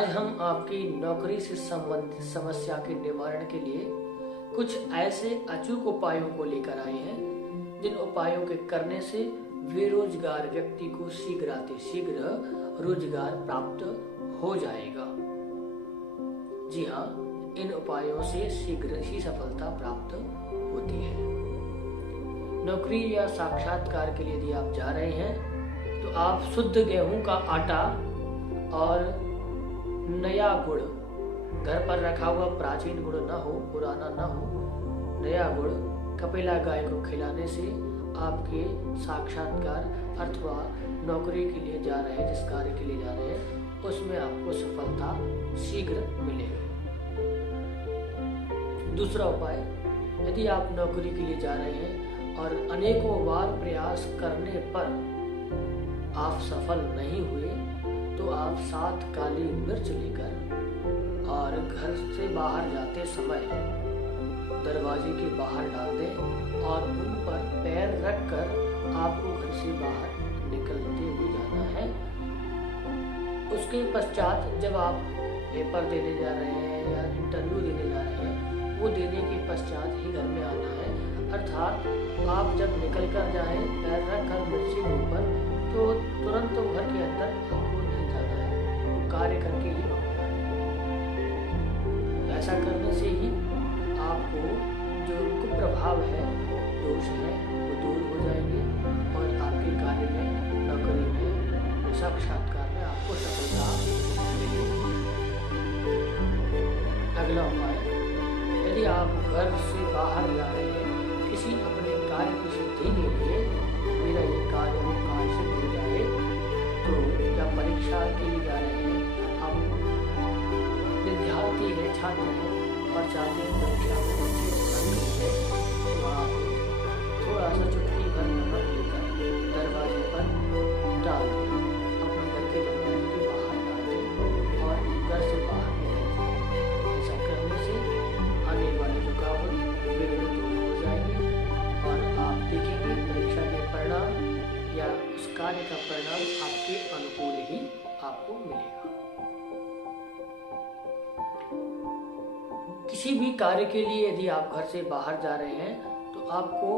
आज हम आपकी नौकरी से संबंधित समस्या के निवारण के लिए कुछ ऐसे अचूक उपायों को लेकर आए हैं जिन उपायों के करने से बेरोजगार व्यक्ति को शीघ्र रोजगार प्राप्त हो जाएगा। जी हाँ, इन उपायों से शीघ्र ही सफलता प्राप्त होती है। नौकरी या साक्षात्कार के लिए यदि आप जा रहे हैं तो आप शुद्ध गेहूं का आटा और नया गुड़, घर पर रखा हुआ प्राचीन गुड़ ना हो, पुराना ना हो, नया गुड़ कपिला गाय को खिलाने से आपके साक्षात्कार अथवा नौकरी के लिए जा रहे हैं, जिस कार्य के लिए जा रहे हैं उसमें आपको सफलता शीघ्र मिलेगी। दूसरा उपाय, यदि आप नौकरी के लिए जा रहे हैं और अनेकों बार प्रयास करने पर आप सफल नहीं हुए तो आप 7 काली मिर्च लेकर और घर से बाहर जाते समय दरवाजे के बाहर डाल दें और उन पर पैर रखकर आपको घर से बाहर निकलते हुए जाना है। उसके पश्चात जब आप पेपर देने जा रहे हैं या इंटरव्यू देने जा रहे हैं, वो देने के पश्चात ही घर में आना है। अर्थात आप जब निकल कर जाए पैर रखकर मिर्ची के ऊपर तो तुरंत घर के अंदर आपको नहीं जाना है, कार्य करके ही लौटना है। ऐसा करने से ही आपको जो कुप्रभाव है, दोष है, वो दूर हो जाएंगे और आपके कार्य में, नौकरी में, साक्षात्कार में आपको सफलता मिलेगी। अगला उपाय, यदि आप घर से बाहर जा रहे हैं किसी अपने कार्य की सिद्धि के लिए, मेरा ये कार्य वो कार्य सिद्ध हो जाए, तो या परीक्षा के लिए जा रहे हैं, आप विद्यार्थी हैं, छात्र हैं और चाहते हैं परीक्षा में अच्छे अंक मिले, तो आप थोड़ा सा चुटकी भर नमक लेकर दरवाजे पर डाल दें, अपने घर के दरवाजे के बाहर डाल दें और घर से बाहर निकल। ऐसा करने से आने वाली रुकावट विघ्न दूर हो जाएंगे और आप देखेंगे परीक्षा के परिणाम या उस कार्य का परिणाम आपके अनुकूल ही आपको मिलेगा। किसी भी कार्य के लिए यदि आप घर से बाहर जा रहे हैं तो आपको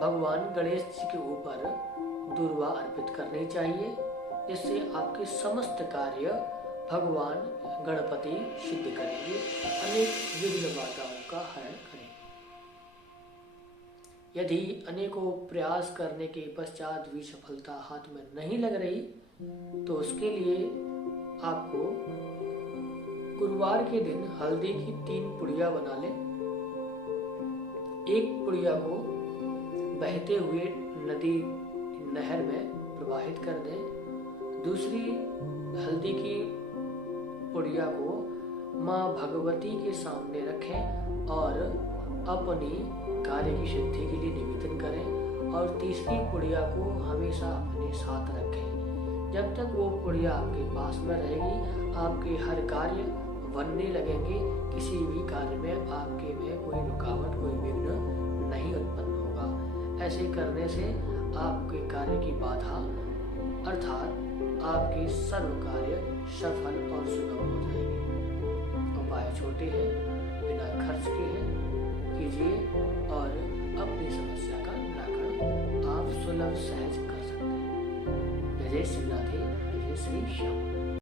भगवान गणेश जी के ऊपर दुर्वा अर्पित करनी चाहिए, जिससे आपके समस्त कार्य भगवान गणपति सिद्ध करेंगे, अनेक विघ्न बाधाओं का हरण करेंगे। यदि अनेकों प्रयास करने के पश्चात भी सफलता हाथ में नहीं लग रही तो उसके लिए आपको गुरुवार के दिन हल्दी की 3 पुड़िया बना लें। एक पुड़िया को बहते हुए नहर में प्रवाहित कर दें। दूसरी हल्दी की पुड़िया को माँ भगवती के सामने रखें और अपनी कार्य की सिद्धि के लिए निवेदन करें और तीसरी पुड़िया को हमेशा अपने साथ रखें। जब तक वो पुड़िया आपके पास में रहेगी, आपके हर कार्य बनने लगेंगे, किसी भी कार्य में आपके में कोई रुकावट, कोई विघ्न नहीं उत्पन्न होगा। ऐसे करने से आपके कार्य की बाधा अर्थात आपके सर्व कार्य सफल और सुगम हो जाएंगे। उपाय छोटे हैं, बिना खर्च के हैं, कीजिए और अपनी समस्या का निराकरण आप सुलभ सहज कर सकते हैं। जय श्री राधे, जय श्री श्याम।